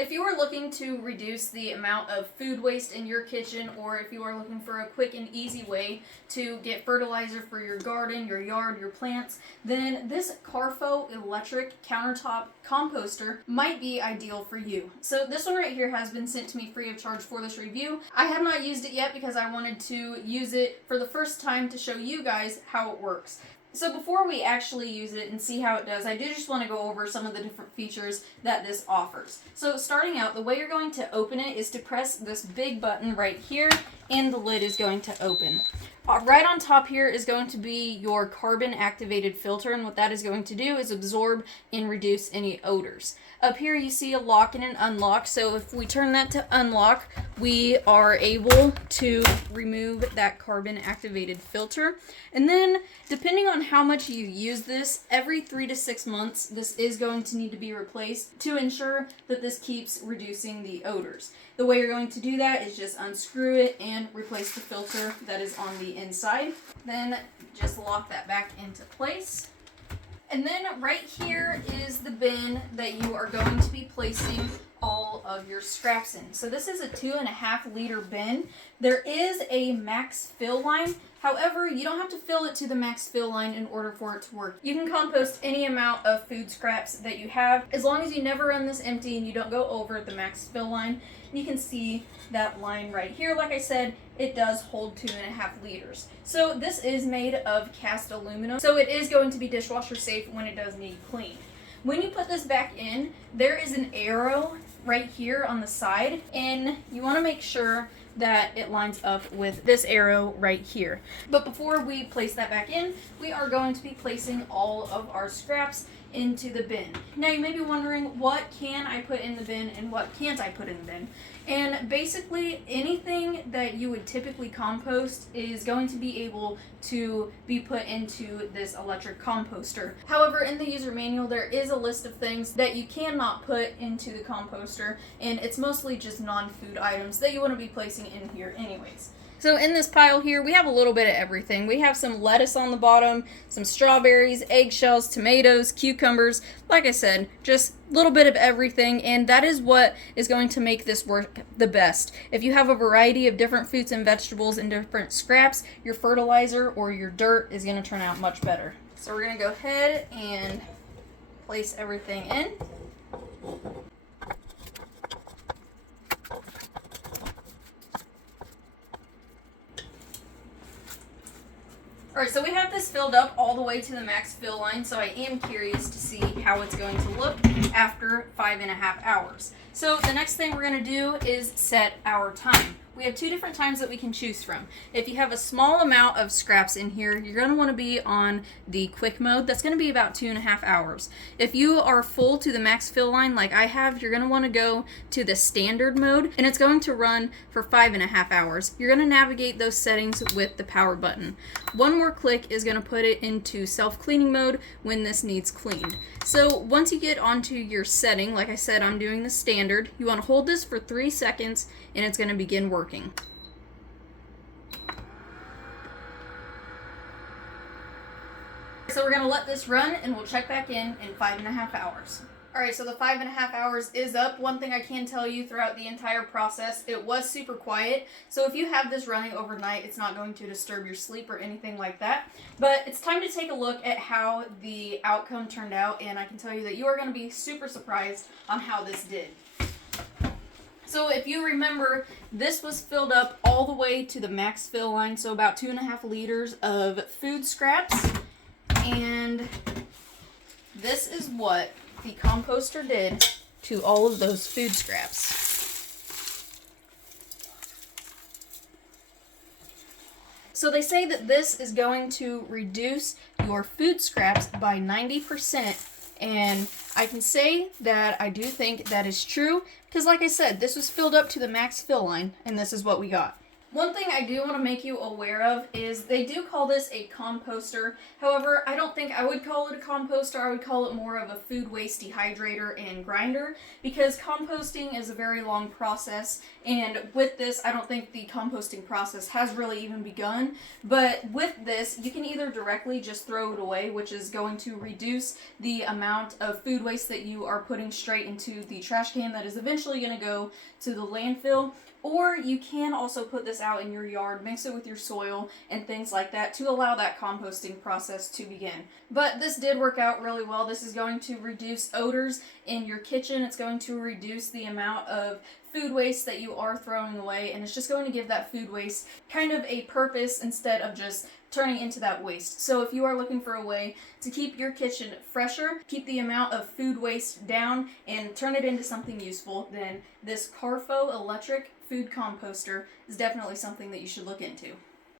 If you are looking to reduce the amount of food waste in your kitchen, or if you are looking for a quick and easy way to get fertilizer for your garden, your yard, your plants, then this Carfo electric countertop composter might be ideal for you. So this one right here has been sent to me free of charge for this review. I have not used it yet because I wanted to use it for the first time to show you guys how it works. So before we actually use it and see how it does, I do just want to go over some of the different features that this offers. So starting out, the way you're going to open it is to press this big button right here, and the lid is going to open. Right on top here is going to be your carbon activated filter, and what that is going to do is absorb and reduce any odors. Up here you see a lock and an unlock, so if we turn that to unlock, we are able to remove that carbon activated filter. And then depending on how much you use this, every 3 to 6 months this is going to need to be replaced to ensure that this keeps reducing the odors. The way you're going to do that is just unscrew it and replace the filter that is on the inside. Then just lock that back into place. And then right here is the bin that you are going to be placing all of your scraps in. So this is a 2.5 liter bin. There is a max fill line. However, you don't have to fill it to the max fill line in order for it to work. You can compost any amount of food scraps that you have, as long as you never run this empty and you don't go over the max fill line. You can see that line right here. Like I said, it does hold 2.5 liters. So this is made of cast aluminum, so it is going to be dishwasher safe when it does need cleaned. When you put this back in, there is an arrow right here on the side, and you want to make sure that it lines up with this arrow right here. But before we place that back in, we are going to be placing all of our scraps into the bin. Now you may be wondering, what can I put in the bin and what can't I put in the bin? And basically anything that you would typically compost is going to be able to be put into this electric composter. However, in the user manual there is a list of things that you cannot put into the composter, and it's mostly just non-food items that you want to be placing in here anyways. So in this pile here, we have a little bit of everything. We have some lettuce on the bottom, some strawberries, eggshells, tomatoes, cucumbers. Like I said, just a little bit of everything, and that is what is going to make this work the best. If you have a variety of different fruits and vegetables and different scraps, your fertilizer or your dirt is going to turn out much better. So we're going to go ahead and place everything in. Alright, so we have this filled up all the way to the max fill line, so I am curious to see how it's going to look after 5.5 hours. So the next thing we're going to do is set our time. We have 2 different times that we can choose from. If you have a small amount of scraps in here, you're going to want to be on the quick mode. That's going to be about 2.5 hours. If you are full to the max fill line like I have, you're going to want to go to the standard mode, and it's going to run for 5.5 hours. You're going to navigate those settings with the power button. One more click is going to put it into self-cleaning mode when this needs cleaned. So once you get onto your setting, like I said, I'm doing the standard. You want to hold this for 3 seconds, and it's going to begin working. So we're going to let this run, and we'll check back in 5.5 hours. Alright, so the 5.5 hours is up. One thing I can tell you throughout the entire process, it was super quiet. So if you have this running overnight, it's not going to disturb your sleep or anything like that. But it's time to take a look at how the outcome turned out, and I can tell you that you are going to be super surprised on how this did. So if you remember, this was filled up all the way to the max fill line, so about 2.5 liters of food scraps. And this is what the composter did to all of those food scraps. So they say that this is going to reduce your food scraps by 90%. And I can say that I do think that is true, because like I said, this was filled up to the max fill line, and this is what we got. One thing I do want to make you aware of is they do call this a composter. However, I don't think I would call it a composter. I would call it more of a food waste dehydrator and grinder, because composting is a very long process, and with this, I don't think the composting process has really even begun. But with this, you can either directly just throw it away, which is going to reduce the amount of food waste that you are putting straight into the trash can that is eventually going to go to the landfill. Or you can also put this out in your yard, mix it with your soil and things like that to allow that composting process to begin. But this did work out really well. This is going to reduce odors in your kitchen. It's going to reduce the amount of food waste that you are throwing away, and it's just going to give that food waste kind of a purpose instead of just turning into that waste. So if you are looking for a way to keep your kitchen fresher, keep the amount of food waste down, and turn it into something useful, then this Carfo electric food composter is definitely something that you should look into.